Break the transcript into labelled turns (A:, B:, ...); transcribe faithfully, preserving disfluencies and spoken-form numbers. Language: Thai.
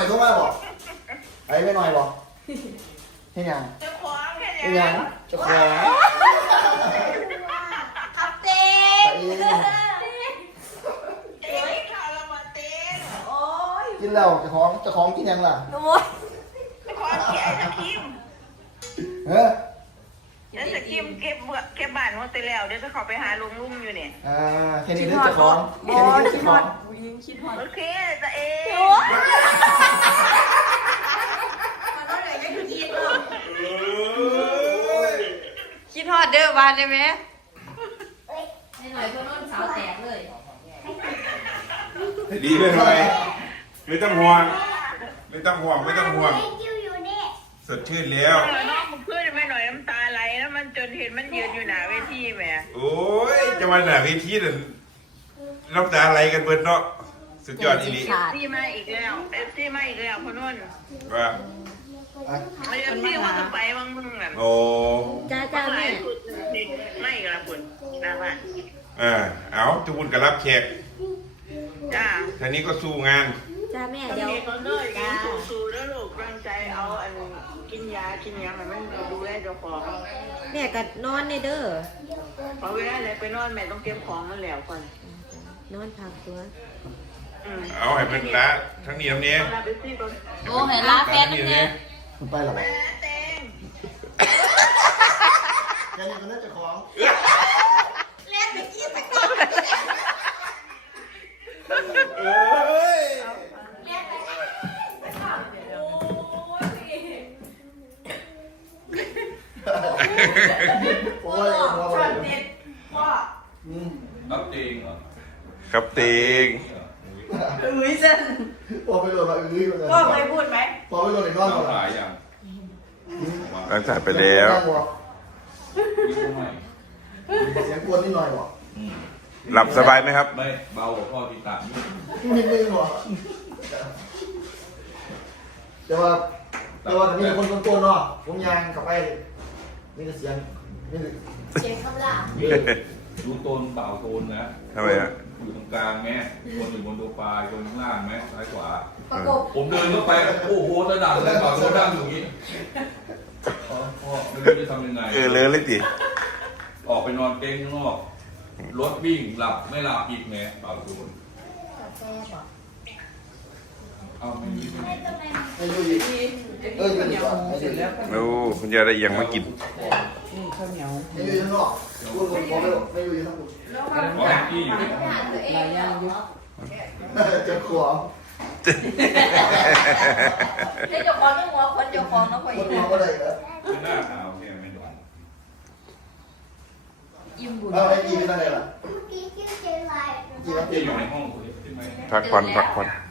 A: โทรมาบอกไอ้ไม่หน่อยบอกให้ยัง
B: จะคว้างแค่
A: ให้
B: นี้
A: ยังจะขอ
C: ขับเต้
A: ไปเอง
B: เต้นข่าวละมาเต้น
C: โอ้ย
A: กินแล้วจะของจะของกินยังล่ะ
C: โอ้ย
B: จะคว้างเกี่ยจะคิม
A: เฮ้ย
B: แล้วจะคิมเก็บเบื่อเก็บบ้านหมดไปแล้วเดี๋ยวจะขอไปหาลุงลุงอยู่เนี่ย
A: อ่าแค่นี้เรื่องจะของ
C: โอ้
A: แค่นี้
C: ย
A: เรื่อง
C: คิ
A: จะ
C: ด
A: ข
C: ฮ
A: อ
C: อง ดยิงคิดฮอด
B: โอเคจะเอง
C: โอ้ยมันต้องไหนไม่คิดหรอกคิดฮอดเด้อบ้านได้ไหมให้หน่อยเพื่อนน้นสาวแตกเลย
D: ดีเลยหน่อยไม่ต้องห่วงไม่ต้องห่วงไม่ต้องห่วงสดชื่นแล้ว
B: น้องมันเพื่อนไม่หน่อยน้ำตาไหลแล้วมันจนเห็นมันยืนอยู่หน้าเวทีแหม
D: โอ้ยจะมาหนาเวทีนั่นน้ำตาไหลกันเบิดเนาะสุดยอดอีหลี
B: เอฟซีมาอีกแล้วเอฟซีมาอีกแล้วพ่อนุ่น
D: ว่า
B: เอฟซีว่าจะไปบางมึงแบบ
D: โอ้
C: จ้าจ้าแม่
B: ไม่อีกแล้วคุณนะบ้าน
D: เออเอาทุกคนก็รับแขก
B: จ้า
D: ทางนี้ก็สู้งาน
C: จ้าแม่
B: เดี๋
C: เดี๋
B: ย
C: ยว ว
B: เขาเลิกกินสูๆแล้วลูกร่างใจเอาอันกินยากินยามันมันดูแลเจ้าของ
C: แม่ก็นอนในเด้อ
B: พอเวลาไหนไปนอนแม่ต้องเก็บของมันแล้วก่อน
C: นอนพักตัว
B: อืม
D: เอาให้เป็นละทั้งนี้ทั้งนี้
B: เอาลาไปซี่ก่อน
C: โอ้เห็นลาแฟนนั่นเนี่ย
A: มันไปหรอ
B: แม่เต็ง
A: แค่นี้ก็เรื่องจะของ
C: เล่นไปกี้สักก่อน
D: เอ้ย
C: เล่นไปโอ้ย
A: โอ้ยหัวไป
C: พ่อ
A: อืม
E: รับเองเหรอ
D: ครับเต็ง
C: อุ้ยเส้น
A: พอไปโดนมาอื้อมาเลย
C: พ่อเคยพูดไหม
A: พอไปโดนอีกรอบ
E: เรา
A: ก่อน
E: หลายอย่าง
D: หลังจากไปแล้ว
E: มีผู้ใหม่
A: เสียงกวนนิดหน่อยบอก
E: อืม
D: หลับสบายไหมครับ
E: ไม่เบากว่าพ่อที่ตามนี่
A: นิดนึงบอกแต่ว่าแต่ว่ามีคนคนตัวเนาะผมยางกลับไปมีแต่เสียงนี่
C: เสียงคำล่า
E: ดูโตนเบาโตนนะ
D: ทำไมฮะ
E: อยู่ตรงกลางแม่คนอยู่บนตัวปลายคนข้างล่างแม่ซ้ายขวา
C: ประกบ
E: ผมเดินเข้าไปโอ้โหระดับเลยเบาโตนนั่งอยู่อย่างนี้อ๋อพ่อไม่รู้จะทำยังไง
D: เออเลอะเลยติ
E: ออกไปนอนเก้งข้างนอกรถวิ่งหลับไม่หลับอีกแม่เบาโตน
C: กาแฟบอก
E: เอาไม่มีไม่มี
A: ไม่อยู่ดีเอออยู่ดีกว่าไม่อยู่แล้ว
D: โอ้คุณยายได้ยังมากิน
A: ไม่อยู่ข้างนอกพูดผมบอกไม่ไม่อยู่ข้างบน
E: อ๋อแองกี้อยู่นี่
C: หลายอย่างอยู่
A: จะขวาง
C: ให้เจ้าของต้องหัวคนเจ้าของต้องไป
A: คนมองก็เลยเหรอ
E: คือหน้าขาวแค่ไม่โดน
C: อิ่มบุญ
A: เอาไอ้กีไม่ได้เลยล่ะกี
E: ที่
A: แล้ว
E: อยู่ในห้องคุณใช่ไหม
D: พักผ่อนพักผ่อน
C: เ